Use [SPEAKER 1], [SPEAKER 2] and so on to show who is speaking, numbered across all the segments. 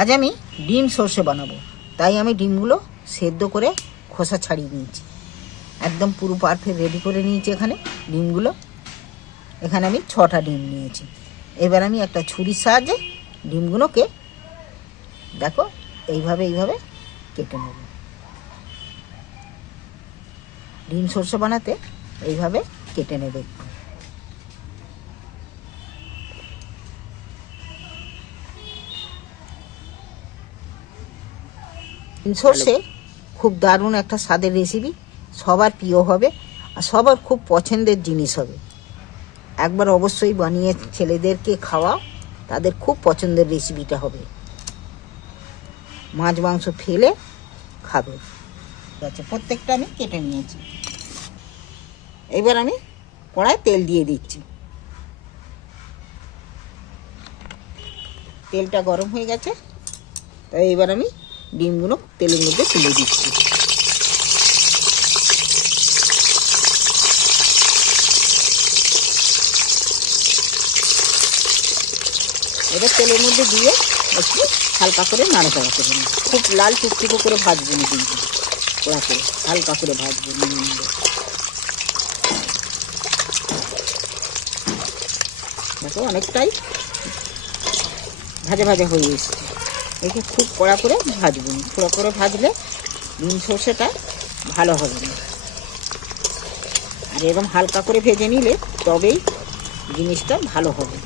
[SPEAKER 1] আজ আমি ডিম সর্ষে বানাবো। তাই আমি ডিমগুলো সেদ্ধ করে খোসা ছাড়িয়ে নিয়েছি। একদম পুরো পারফেক্ট রেডি করে নিয়েছি এখানে ডিমগুলো। এখানে আমি ছটা ডিম নিয়েছি। এবার আমি একটা ছুরির সাহায্যে ডিমগুলোকে দেখো, এইভাবে এইভাবে কেটে নেব। ডিম সর্ষে বানাতে এইভাবে কেটে নেবে একটু। সর্ষে খুব দারুণ একটা স্বাদের রেসিপি সবার প্রিয় হবে আর সবার খুব পছন্দের জিনিস হবে। একবার অবশ্যই বানিয়ে ছেলেদেরকে খাওয়াও তাদের খুব পছন্দের রেসিপিটা হবে। মাছ মাংস ফেলে খাবে। ঠিক আছে প্রত্যেকটা আমি কেটে নিয়েছি। এবার আমি কড়ায় তেল দিয়ে দিচ্ছি। তেলটা গরম হয়ে গেছে তাই এবার আমি ডিমগুলো তেলের মধ্যে তুলে দিচ্ছি। এবার তেলের মধ্যে দিয়ে একটু হালকা করে নাড়াচাড়া করে নিই। খুব লাল টুকটুকো করে ভাজবো না কিন্তু। ওরা করে হালকা করে ভাজবো দেখো অনেকটাই ভাজা ভাজা হয়ে এসছে। একে খুব কড়া করে ভাজবো। কড়া করে ভাজলে নুন সর্ষেটা ভালো হবে না। আর এরকম হালকা করে ভেজে নিলে তবেই জিনিসটা ভালো হবে।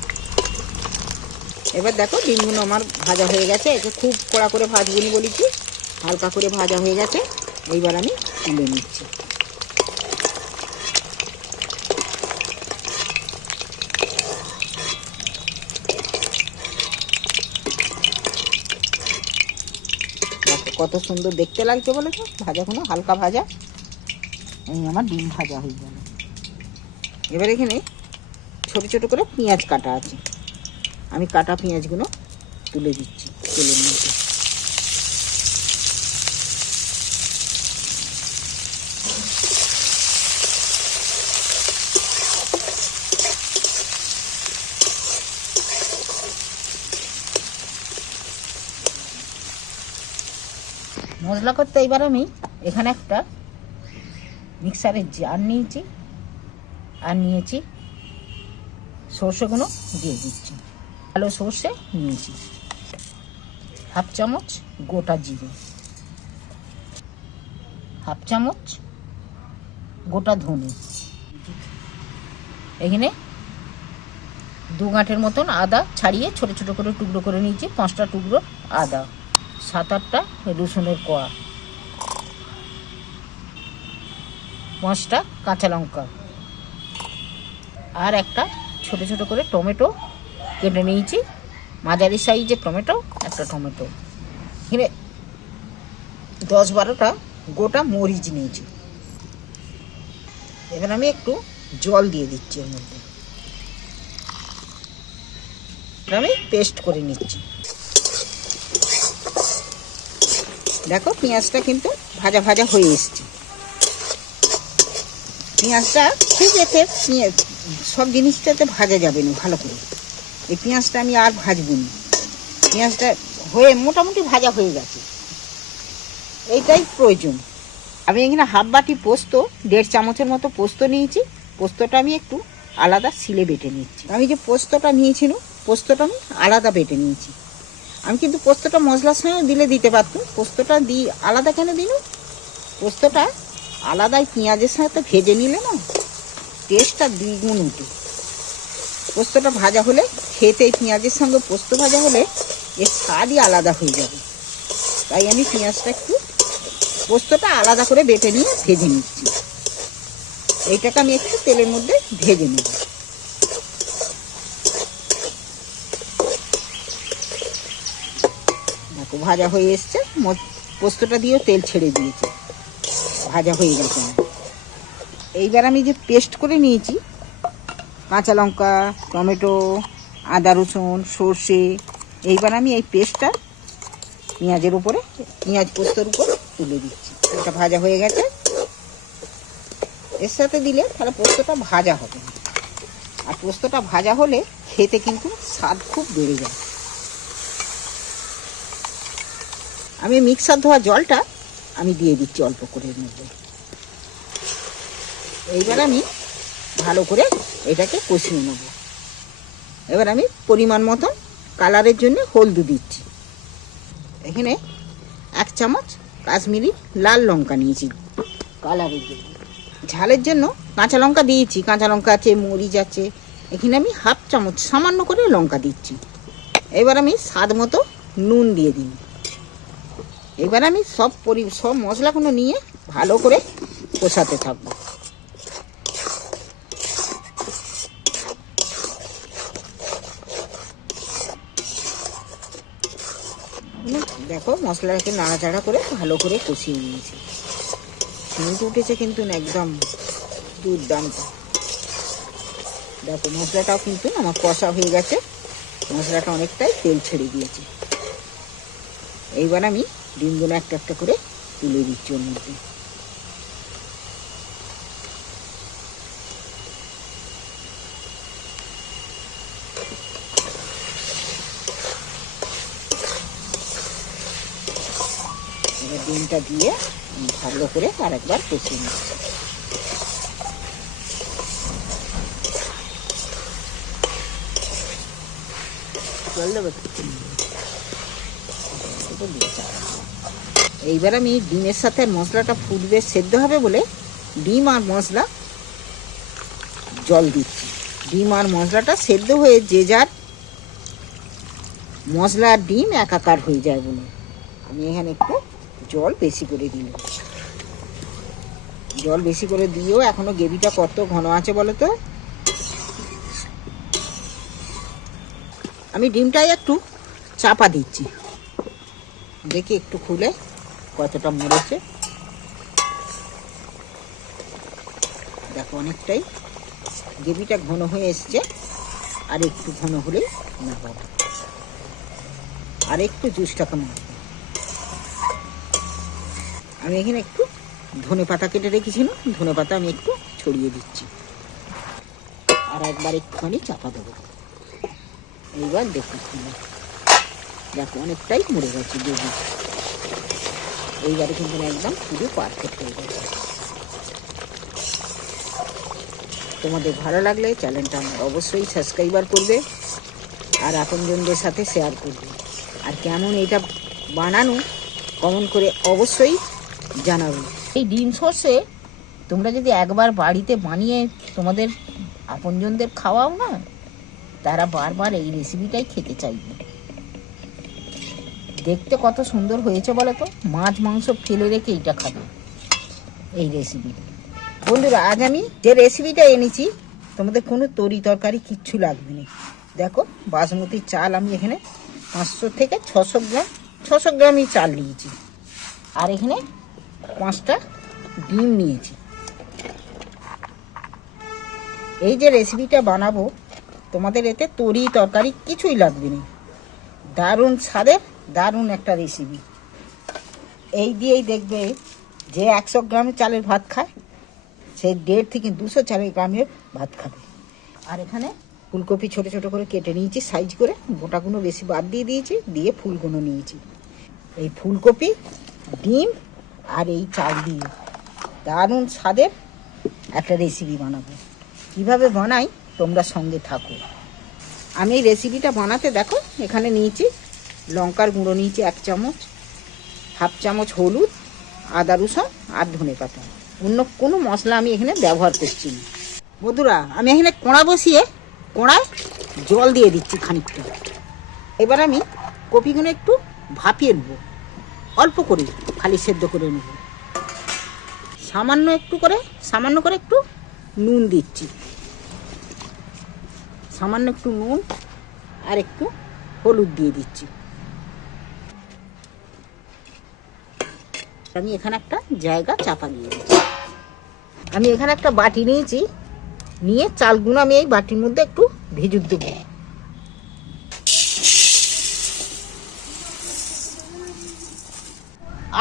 [SPEAKER 1] এবার দেখো ডিমগুলো আমার ভাজা হয়ে গেছে। একে খুব কড়া করে ভাজবো নি বলেছি। হালকা করে ভাজা হয়ে গেছে। এইবার আমি তুলে নিচ্ছি দেখো কত সুন্দর দেখতে লাগছে বলে তো? ভাজাগুলো হালকা ভাজা? এই আমার ডিম ভাজা হয়ে গেল। এবার এখানে ছোট ছোট করে পেঁয়াজ কাটা আছে। আমি কাটা পেঁয়াজগুলো তুলে দিচ্ছি তুলে মধ্যে। মশলা করতে এবার আমি এখানে একটা মিক্সারের জার নিয়েছি আর নিয়েছি সর্ষেগুলো দিয়ে দিচ্ছি। ভালো সর্ষে নিয়েছি। হাফ চামচ গোটা জিরে। হাফ চামচ গোটা ধনে। এখানে দু গাঁটের মতন আদা ছাড়িয়ে ছোট ছোট করে টুকরো করে নিয়েছি, পাঁচটা টুকরো আদা। সাত আটটা রসুনের কোয়া। পাঁচটা কাঁচা লঙ্কা। আর একটা ছোট ছোট করে টমেটো কেটে নিয়েছি। মাঝারি সাইজের টমেটো, একটা টমেটো। এখানে দশ বারোটা গোটা মরিচ নিয়েছি। এবার আমি একটু জল দিয়ে দিচ্ছি এর মধ্যে। আমি পেস্ট করে নিচ্ছি। দেখো, পেঁয়াজটা কিন্তু ভাজা ভাজা হয়ে এসছে। পেঁয়াজটা খুব এতে সব জিনিসটাতে ভাজা যাবে না, ভালো করে। এই পেঁয়াজটা আমি আর ভাজবো না। পেঁয়াজটা হয়ে মোটামুটি ভাজা হয়ে গেছে। এইটাই প্রয়োজন। আমি এখানে হাফ বাটি পোস্ত, দেড় চামচের মতো পোস্ত নিয়েছি। পোস্তটা আমি একটু আলাদা সিলে বেটে নিচ্ছি। আমি যে পোস্তটা নিয়েছিলাম পোস্তটা আমি আলাদা বেটে নিয়েছি। আমি কিন্তু পোস্তটা মশলার সঙ্গে দিলে দিতে পারতাম। পোস্তটা দিই আলাদা কেন দিল পোস্তটা আলাদাই পেঁয়াজের সাথে ভেজে নিলে না টেস্টটা দ্বিগুণ উঠে। পোস্তটা ভাজা হলে, খেতে পেঁয়াজের সঙ্গে পোস্ত ভাজা হলে এর স্বাদই আলাদা হয়ে যাবে। তাই আমি পেঁয়াজটা একটু পোস্তটা আলাদা করে বেটে নিয়ে ভেজে নিচ্ছি। এইটাকে আমি একটু তেলের মধ্যে ভেজে নেব দেখো ভাজা হয়ে এসছে পোস্তটা দিয়েও তেল ছেড়ে দিয়েছে। ভাজা হয়ে গেছে। এইবার আমি যে পেস্ট করে নিয়েছি, কাঁচা লঙ্কা, টমেটো, আদা রসুন, সর্ষে, এইবার আমি এই পেস্টটা পেঁয়াজের উপরে, পেঁয়াজ পোস্তর উপর তুলে দিচ্ছি। এটা ভাজা হয়ে গেছে। এর সাথে দিলে তাহলে পোস্তটা ভাজা হবে। আর পোস্তটা ভাজা হলে খেতে কিন্তু স্বাদ খুব বেড়ে যায়। আমি মিক্সার ধোয়া জলটা আমি দিয়ে দিচ্ছি অল্প করে এর মধ্যে। এইবার আমি ভালো করে এটাকে কষিয়ে নেব। এবার আমি পরিমাণ মতন কালারের জন্য হলদু দিচ্ছি। এখানে এক চামচ কাশ্মীরি লাল লঙ্কা নিয়েছি কালারের জন্য। ঝালের জন্য কাঁচা লঙ্কা দিয়েছি। কাঁচা লঙ্কা আছে, মরিচ আছে। এখানে আমি হাফ চামচ সামান্য করে লঙ্কা দিচ্ছি। এবার আমি স্বাদ মতো নুন দিয়ে দিই। এবার আমি সব পরি, সব মশলাগুলো নিয়ে ভালো করে কষাতে থাকব। দেখো মশলাটাকে নাড়াচাড়া করে ভালো করে কষিয়ে নিয়েছি। স্মেলটা উঠেছে কিন্তু একদম দুর্দান্ত। দেখো মশলাটাও কিন্তু আমার কষা হয়ে গেছে। মশলাটা অনেকটাই তেল ছেড়ে দিয়েছে। এইবার আমি ডিমগুলো একটা একটা করে তুলে দিচ্ছি ওর মধ্যে এবার ডিমটা দিয়ে ভালো করে আরেকবার কষিয়ে নিচ্ছি জল দেবো। এইবার আমি ডিমের সাথে মশলাটা ফুটবে, সেদ্ধ হবে বলে ডিম আর মশলা জল দিচ্ছি। ডিম আর মশলাটা সেদ্ধ হয়ে যে যার মশলা আর ডিম একাকার হয়ে যায় বলে। আমি এখানে একটু জল বেশি করে দিলাম জল বেশি করে দিয়েও এখনও গ্রেভিটা কত ঘন আছে বলো তো? আমি ডিমটাই একটু চাপা দিচ্ছি। দেখি একটু খুলে। কতটা মরেছে? দেখো অনেকটাই। গ্রেভিটা ঘন হয়ে এসছে। আর একটু ঘন হলেই নামাবো আর একটু জুসটাকে মারবো আমি এখানে একটু ধনে পাতা কেটে রেখেছিলাম ধনে পাতা আমি একটু ছড়িয়ে দিচ্ছি। আর একবার একটুখানি চাপা দেবো। এইবার দেখো খুলে। দেখো, অনেকটাই মরে গেছে গ্রেভি। এইবারে কিন্তু একদম পুরো পারফেক্ট হয়ে গেছে। তোমাদের ভালো লাগলে চ্যানেলটা আমার অবশ্যই সাবস্ক্রাইবার করবে আর আপনজনদের সাথে শেয়ার করবে। আর কেমন এটা বানানো কমন করে অবশ্যই জানাবে। এই ডিম সর্ষে তোমরা যদি একবার বাড়িতে বানিয়ে তোমাদের আপনজনদের খাওয়াও না, তারা বারবার এই রেসিপিটাই খেতে চাইবে। দেখতে কত সুন্দর হয়েছে বলো তো? মাছ, মাংস ফেলে রেখে এইটা খাবে। এই রেসিপি বন্ধুরা, আজ আমি যে রেসিপিটা এনেছি, তোমাদের কোনো তরি তরকারি কিচ্ছু লাগবে না। দেখো, বাসমতি চাল আমি এখানে পাঁচশো থেকে ছশো গ্রাম, ছশো গ্রামই চাল নিয়েছি। আর এখানে পাঁচটা ডিম নিয়েছি। এই যে রেসিপিটা বানাবো, তোমাদের এতে তরি তরকারি কিছুই লাগবে না। দারুণ স্বাদের দারুণ একটা রেসিপি এই দিয়েই দেখবে যে একশো গ্রামের চালের ভাত খায়, সে দেড় থেকে দুশো চালের গ্রামের ভাত খাবে। আর এখানে ফুলকপি ছোট ছোট করে কেটে নিয়েছি, সাইজ করে গোটাগুলো বেশি বাদ দিয়ে দিয়েছি, দিয়ে ফুলগুলো নিয়েছি। এই ফুলকপি, ডিম আর এই চাল দিয়ে দারুণ স্বাদের একটা রেসিপি বানাবো। কীভাবে বানাই তোমরা সঙ্গে থাকো। আমি এই রেসিপিটা বানাতে দেখো, এখানে নিয়েছি লঙ্কার গুঁড়ো নিয়েছি এক চামচ, হাফ চামচ হলুদ, আদা রসুন আর ধনে পাতা। অন্য কোনো মশলা আমি এখানে ব্যবহার করছি না। বন্ধুরা, আমি এখানে কোঁড়া বসিয়ে কোঁড়ায় জল দিয়ে দিচ্ছি খানিকটা। এবার আমি কপিগুলো একটু ভাপিয়ে নেব। অল্প করে, খালি সেদ্ধ করে নেব। সামান্য একটু করে, সামান্য করে একটু নুন দিচ্ছি। সামান্য একটু নুন আর একটু হলুদ দিয়ে দিচ্ছি। আমি এখানে একটা জায়গা চাপা দিয়ে দিচ্ছি। আমি এখানে একটা বাটি নিয়েছি। নিয়ে চালগুলো আমি এই বাটির মধ্যে একটু ভেজুর দেবো।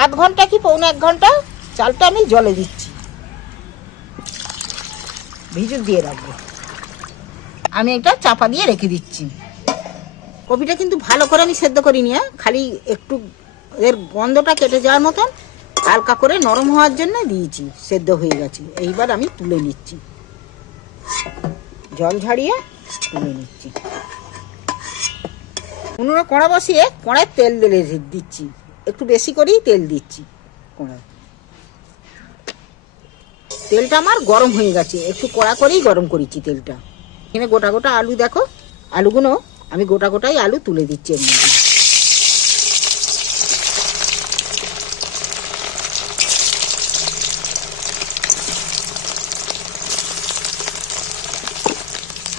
[SPEAKER 1] আধ ঘণ্টা কি পৌনে এক ঘণ্টা? চালটা আমি জলে দিচ্ছি। ভিজুর দিয়ে রাখব। আমি এটা চাপা দিয়ে রেখে দিচ্ছি। কপিটা কিন্তু ভালো করে আমি সেদ্ধ করিনি হ্যাঁ। খালি একটু এর গন্ধটা কেটে যাওয়ার মতন হালকা করে নরম হওয়ার জন্য দিয়েছি, সেদ্ধ হয়ে গেছে। এইবার আমি তুলে নিচ্ছি। জল ঝাড়িয়ে তুলে নিচ্ছি। উনুনে কড়া বসিয়ে কড়ায় তেল দিলে দিচ্ছি। একটু বেশি করেই তেল দিচ্ছি কড়ায় তেলটা আমার গরম হয়ে গেছে। একটু কড়া করেই গরম করেছি তেলটা। এখানে গোটা গোটা আলু দেখো। আলুগুলো আমি গোটা গোটাই আলু তুলে দিচ্ছি এর মধ্যে।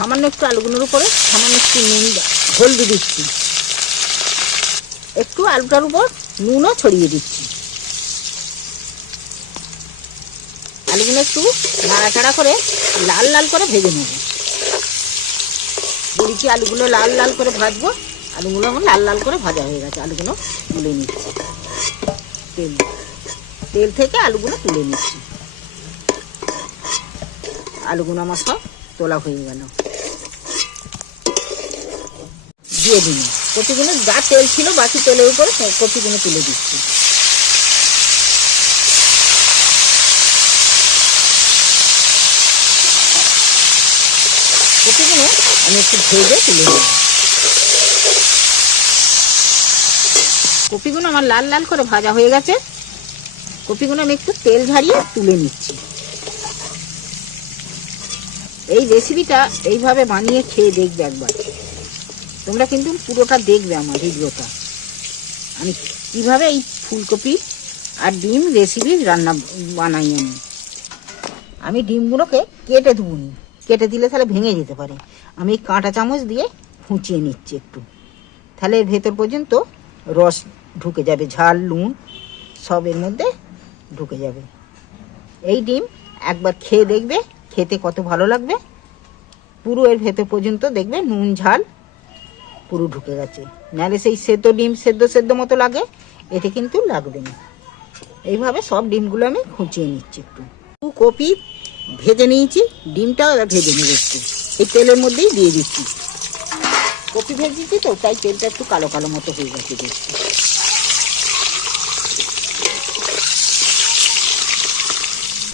[SPEAKER 1] সামান্য একটু আলুগুলোর উপরে সামান্য একটু নুন হলদি দিচ্ছি। একটু আলুটার উপর নুনও ছড়িয়ে দিচ্ছি। আলুগুলো একটু নাড়াচাড়া করে লাল লাল করে ভেজে নেব। বলেছি আলুগুলো লাল লাল করে ভাজবো? আলুগুলো আমার লাল লাল করে ভাজা হয়ে গেছে। আলুগুলো তুলে নিচ্ছি। তেল। তেল থেকে আলুগুলো তুলে নিচ্ছি। আলুগুলো আমার সব তোলা হয়ে গেল। দিয়ে দিন। কপিগুলো যা তেল ছিল বাকি তেলের উপরে কপিগুলো তুলে দিচ্ছি। কপিগুলো আমি একটু ভেজে তুলে নেব কপিগুলো আমার লাল লাল করে ভাজা হয়ে গেছে। কপিগুলো আমি একটু তেল ঝারিয়ে তুলে নিচ্ছি। এই রেসিপিটা এইভাবে বানিয়ে খেয়ে দেখবে একবার। তোমরা কিন্তু পুরোটা দেখবে আমার ভিডিওটা। আমি কীভাবে এই ফুলকপি আর ডিম রেসিপি রান্না বানাই আমি। আমি ডিমগুলোকে কেটে ধুবনি কেটে দিলে তাহলে ভেঙে যেতে পারে। আমি কাঁটা চামচ দিয়ে ফুঁচিয়ে নিচ্ছি একটু। তাহলে ভেতর পর্যন্ত রস ঢুকে যাবে, ঝাল, নুন সব এর মধ্যে ঢুকে যাবে। এই ডিম একবার খেয়ে দেখবে, খেতে কত ভালো লাগবে। পুরো এর ভেতর পর্যন্ত দেখবে নুন, ঝাল পুরো ঢুকে গেছে। নাহলে সেই সেদ্ধ ডিম, সেদ্ধ সেদ্ধ মতো লাগে, এতে কিন্তু লাগবে না। এইভাবে সব ডিমগুলো আমি খুঁচিয়ে নিচ্ছি একটু। কপি ভেজে নিয়েছি, ডিমটাও ভেজে নিয়ে একটু। এই তেলের মধ্যেই দিয়ে দিচ্ছি। কপি ভেজেছি তো, তাই তেলটা একটু কালো কালো মতো হয়ে গেছে দেখছি।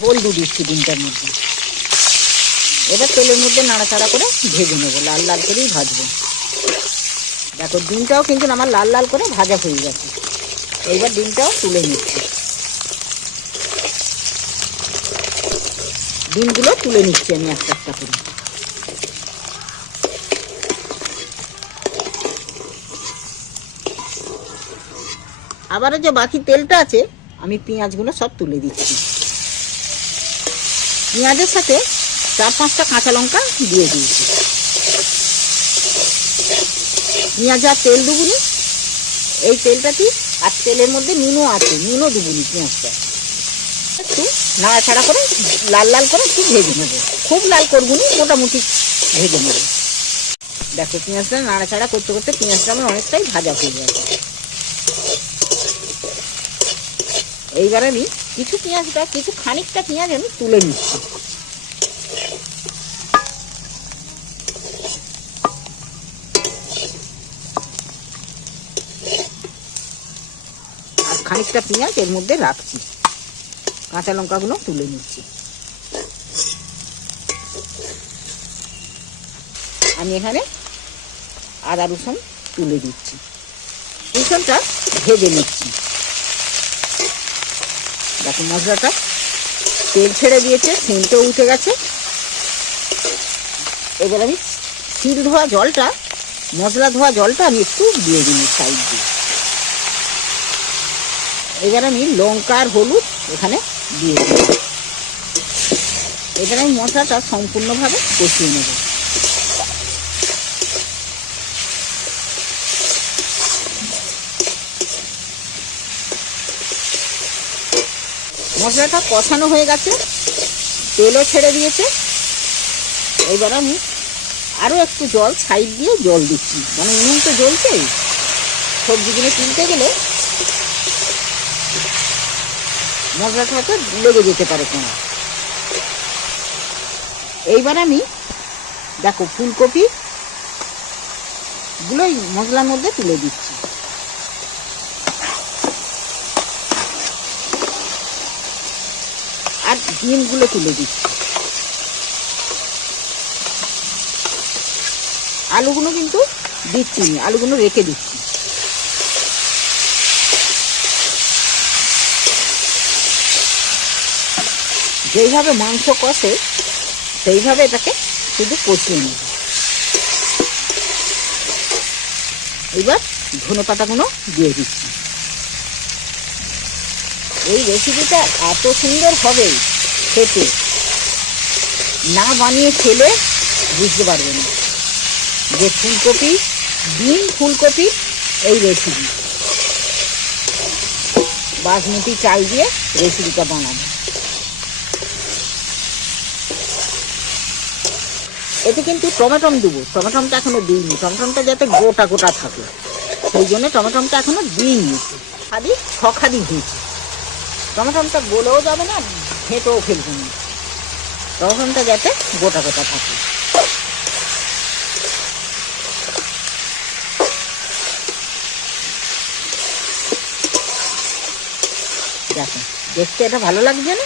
[SPEAKER 1] হলদু দিচ্ছি ডিমটার মধ্যে। এবার তেলের মধ্যে নাড়াচাড়া করে ভেজে নেব, লাল লাল করেই ভাজবো। দেখো, ডিমটাও কিন্তু আমার লাল লাল করে ভাজা হয়ে গেছে। এইবার ডিমটাও তুলে নিচ্ছি। ডিমগুলো তুলে নিচ্ছি আমি একটা একটা করে। আবারও যে বাকি তেলটা আছে, আমি পেঁয়াজগুলো সব তুলে দিচ্ছি। পেঁয়াজের সাথে চার পাঁচটা কাঁচা লঙ্কা দিয়ে দিয়েছি। পেঁয়াজ আর তেল দুবুনি এই তেলটাতে আর তেলের মধ্যে নুনও আছে, নুনও দুবুনি পেঁয়াজটা। একটু নাড়াচাড়া করে লাল লাল করে একটু ভেজে নেব। খুব লাল করব নি, মোটামুটি ভেজে নেব। দেখো পেঁয়াজটা নাড়াচাড়া করতে করতে পেঁয়াজটা আমার অনেকটাই ভাজা হয়ে গেছে। এইবার আমি কিছু পেঁয়াজটা কিছু খানিকটা পেঁয়াজ আমি তুলে নিচ্ছি। খানিকটা পেঁয়াজ এর মধ্যে রাখছি। কাঁচা লঙ্কাগুলো তুলে নিচ্ছি। আমি এখানে আদা রসুন তুলে দিচ্ছি। রসুনটা ভেজে নিচ্ছি। দেখো মশলাটা তেল ছেড়ে দিয়েছে সেন্টও উঠে গেছে। এবার আমি শিল ধোয়া জলটা, মশলা ধোয়া জলটা আমি একটু দিয়ে দিই সাইড দিয়ে। এবার আমি লঙ্কা আর হলুদ এখানে দিয়ে দিই এবার আমি মশলাটা সম্পূর্ণভাবে কষিয়ে নেব। মশলাটা কষানো হয়ে গেছে, তেলও ছেড়ে দিয়েছে। এবার আমি আরও একটু জল সাইড দিয়ে জল দিচ্ছি। মানে নুন তো জ্বলছেই। সবজিগুলো তুলতে গেলে মশলার সাথে লেগে যেতে পারে কোনো। এইবার আমি, দেখো, ফুলকপি গুলোই মশলার মধ্যে তুলে দিচ্ছি। আর ডিমগুলো তুলে দিচ্ছি। আলুগুলো কিন্তু দিচ্ছি আলুগুলো রেখে দিচ্ছি। যেইভাবে মাংস কষে, সেইভাবে এটাকে শুধু কষিয়ে নেব। এবার ধনে পাতাগুলো দিয়ে দিচ্ছি। এই রেসিপিটা এত সুন্দর হবে খেতে। না বানিয়ে খেলে বুঝতে পারবে না। যে ফুলকপি, ডিম ফুলকপি, এই রেসিপি বাসমতি চাল দিয়ে রেসিপিটা বানাবো। এতে কিন্তু টমেটম দেবো। টমেটমটা এখনও দিইনি। টমেটমটা যাতে গোটা গোটা থাকে। সেই জন্য টমেটমটা এখনও দিইনি। খাদি ছখাদি হয়েছে টমেটমটা গলেও যাবে না, ঘেঁটেও ফেলব না। টমেটমটা যাতে গোটা গোটা থাকে। দেখো, দেখতে এটা ভালো লাগছে না?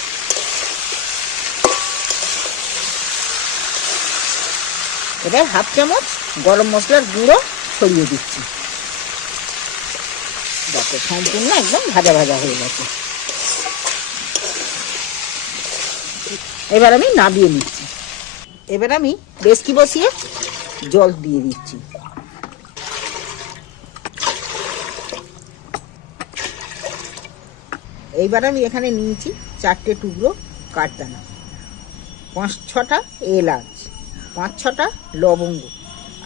[SPEAKER 1] এবার হাফ চামচ গরম মশলার গুঁড়ো ছড়িয়ে দিচ্ছি। দেখো, সম্পূর্ণ একদম ভাজা ভাজা হয়ে গেছে। এবার আমি নাবিয়ে নিচ্ছি। এবার আমি ডেস্কি বসিয়ে জল দিয়ে দিচ্ছি। এইবার আমি এখানে নিয়েছি চারটে টুকরো কাঠদানা পাঁচ ছটা এলাচ। পাঁচ ছটা লবঙ্গ।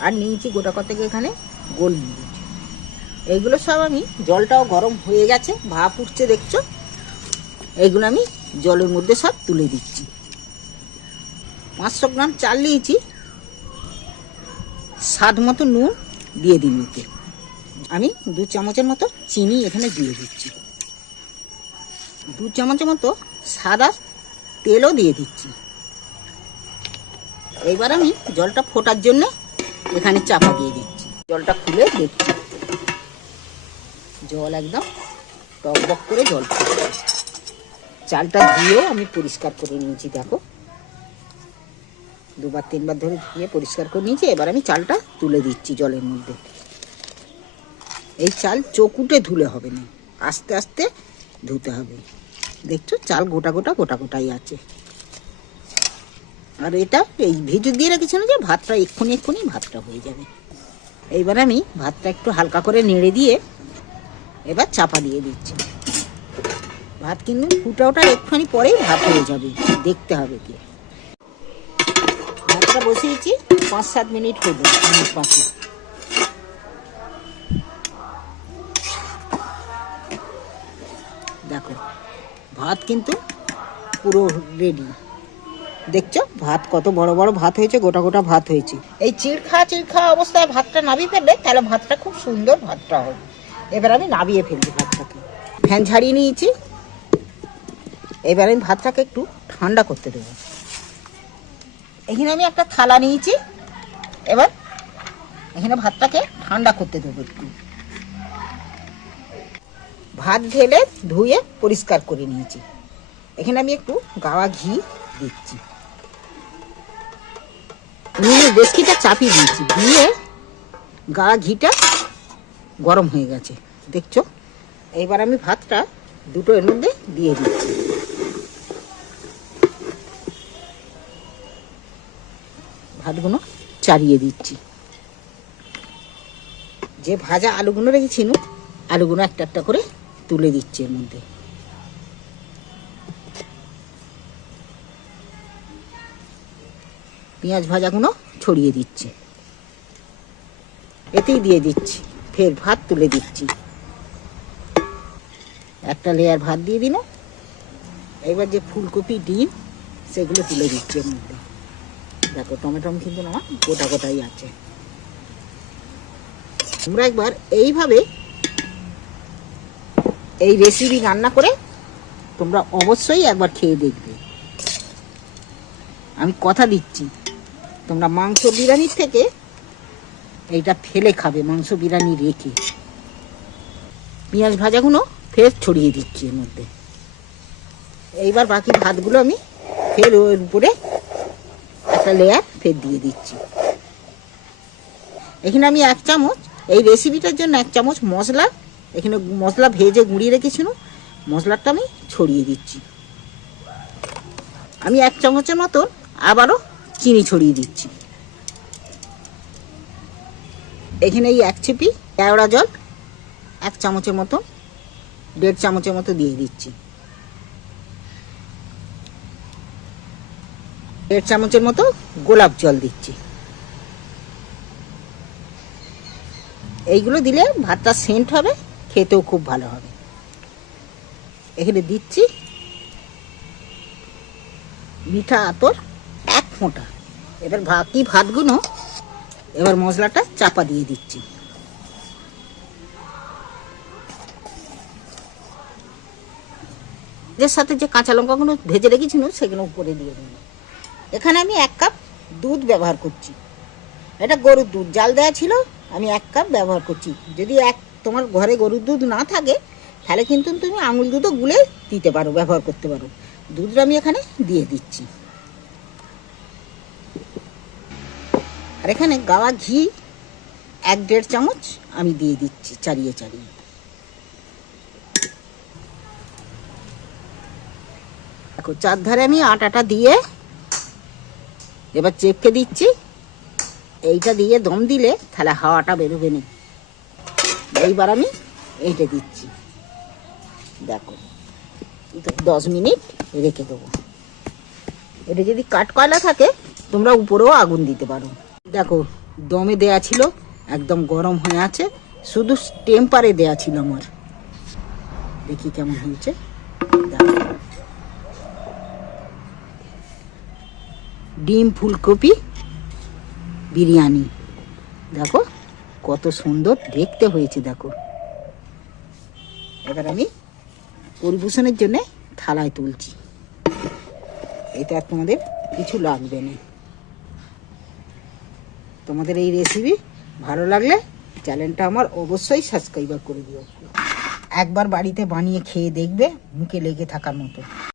[SPEAKER 1] আর নিয়েছি গোটা কতক এখানে? গোলমরিচ। এইগুলো সব আমি জলটাও গরম হয়ে গেছে, ভাপ উঠছে দেখছ? এইগুলো আমি জলের মধ্যে সব তুলে দিচ্ছি। পাঁচশো গ্রাম চাল নিয়েছি। স্বাদ মতো নুন দিয়ে দিন এতে। আমি দু চামচের মতো চিনি এখানে দিয়ে দিচ্ছি। দু চামচের মতো সাদা তেলও দিয়ে দিচ্ছি। এইবার আমি জলটা ফোটার জন্য এখানে চাপা দিয়ে দিচ্ছি। জলটা খুলে দেখছি। জল একদম টক টকবক করে জল চালটা দিয়েও আমি পরিষ্কার করে নিয়েছি, দেখো। দুবার, তিনবার ধরে ধুয়ে পরিষ্কার করে নিয়েছি। এবার আমি চালটা তুলে দিচ্ছি জলের মধ্যে। এই চাল চকুটে ধুলে হবে না, আস্তে আস্তে ধুতে হবে। দেখছ? চাল গোটা গোটা গোটা, গোটাই আছে। আর এটা এই ভিজু দিয়ে রেখেছি না যে ভাতটা এক্ষুনি এক্ষুনি ভাতটা হয়ে যাবে। এইবার আমি ভাতটা একটু হালকা করে নেড়ে দিয়ে এবার চাপা দিয়ে দিচ্ছি। ভাত কিন্তু ফুটা ওঠার একটুখানি পরেই ভাত হয়ে যাবে, দেখতে হবে কি। ভাতটা বসিয়েছি পাঁচ সাত মিনিট হলো মিনিট পাঁচে দেখো, ভাত কিন্তু পুরো রেডি দেখছ? ভাত কত বড় বড় ভাত হয়েছে, গোটা গোটা ভাত হয়েছে। এই চিড়খা চিড়খা অবস্থায় ভাতটা নাবিয়ে ফেললে, তাহলে ভাতটা খুব সুন্দর ভাতটা হবে। এবার আমি নাবিয়ে ফেলব ভাতটাকে। ফ্যান ঝাড়িয়ে নিয়েছি। এবার আমি ভাতটাকে একটু ঠান্ডা করতে দেবো। এখানে আমি একটা থালা নিয়েছি। এবার এখানে ভাতটাকে ঠান্ডা করতে দেবো একটু। ভাত ঢেলে ধুয়ে পরিষ্কার করে নিয়েছি। এখানে আমি একটু গাওয়া ঘি দিচ্ছি। নুনের ডেস্কিটা চাপিয়ে দিয়েছি। দিয়ে গা ঘিটা গরম হয়ে গেছে। দেখছ? এইবার আমি ভাতটা দুটো এর মধ্যে দিয়ে দিচ্ছি। ভাতগুলো চারিয়ে দিচ্ছি। যে ভাজা আলুগুলো রেখেছি আলুগুলো একটা একটা করে তুলে দিচ্ছি এর মধ্যে। পেঁয়াজ ভাজাগুলো ছড়িয়ে দিচ্ছি। এতেই দিয়ে দিচ্ছি। ফের ভাত তুলে দিচ্ছি। একটা লেয়ার ভাত দিয়ে দিল এবার যে ফুলকপি, ডিম, সেগুলো তুলে দিচ্ছি এর মধ্যে। দেখো টমেটম কিন্তু আমার গোটা গোটাই আছে। তোমরা একবার এইভাবে এই রেসিপি রান্না করে তোমরা অবশ্যই একবার খেয়ে দেখবে। আমি কথা দিচ্ছি। তোমরা মাংস বিরিয়ানির থেকে এইটা ফেলে খাবে, মাংস বিরিয়ানি রেখে। পেঁয়াজ ভাজাগুলো ফের ছড়িয়ে দিচ্ছি এর মধ্যে। এইবার বাকি ভাতগুলো আমি ফের ওর উপরে একটা লেয়ার ফের দিয়ে দিচ্ছি। এখানে আমি এক চামচ, এই রেসিপিটার জন্য এক চামচ মশলা, এখানে মশলা ভেজে গুঁড়িয়ে রেখেছিল মশলাটা আমি ছড়িয়ে দিচ্ছি। আমি এক চামচের মতন আবারও চিনি ছড়িয়ে দিচ্ছি। এখানে এই এক চিপি কেওড়া জল, এক চামচের মতো, দেড় চামচের মতো দিয়ে দিচ্ছি। দেড় চামচের মতো গোলাপ জল দিচ্ছি। এইগুলো দিলে ভাতটা সেন্ট হবে, খেতেও খুব ভালো হবে। এখানে দিচ্ছি মিঠা আতর ফোঁটা এবার বাকি ভাতগুলো এবার মশলাটা চাপা দিয়ে দিচ্ছি। এর সাথে যে কাঁচা লঙ্কাগুলো ভেজে রেখেছিল সেগুলো উপরে দিয়ে দেবো এখানে আমি এক কাপ দুধ ব্যবহার করছি। এটা গরুর দুধ। জাল দেওয়া ছিল, আমি এক কাপ ব্যবহার করছি। যদি এক তোমার ঘরে গরুর দুধ না থাকে, তাহলে কিন্তু তুমি আঙুল দুধও গুলে দিতে পারো, ব্যবহার করতে পারো। দুধটা আমি এখানে দিয়ে দিচ্ছি। আর এখানে গাওয়া ঘি, এক দেড় চামচ আমি দিয়ে দিচ্ছি চারিয়ে চারিয়ে। দেখো, চারধারে আমি আটাটা দিয়ে এবার চেপকে দিচ্ছি। এইটা দিয়ে দম দিলে তাহলে হাওয়াটা বেরোবে না। এইবার আমি এইটা দিচ্ছি। দেখো, দশ মিনিট রেখে দেবো। এটা যদি কাঠ কয়লা থাকে, তোমরা উপরেও আগুন দিতে পারো। দেখো, দমে দেয়া ছিল, একদম গরম হয়ে আছে, শুধু টেম্পারে দেয়া ছিল আমার। দেখি কেমন হয়েছে। ডিম ফুলকপি, বিরিয়ানি। দেখো, কত সুন্দর দেখতে হয়েছে, দেখো। এবার আমি পরিবেশনের জন্য থালায় তুলছি। এটা তোমাদের কিছু লাগবে না। তোমাদের এই রেসিপি ভালো লাগলে চ্যানেলটা আমার অবশ্যই সাবস্ক্রাইবার করে দিও। একবার বাড়িতে বানিয়ে খেয়ে দেখবে, মুখে লেগে থাকার মতো।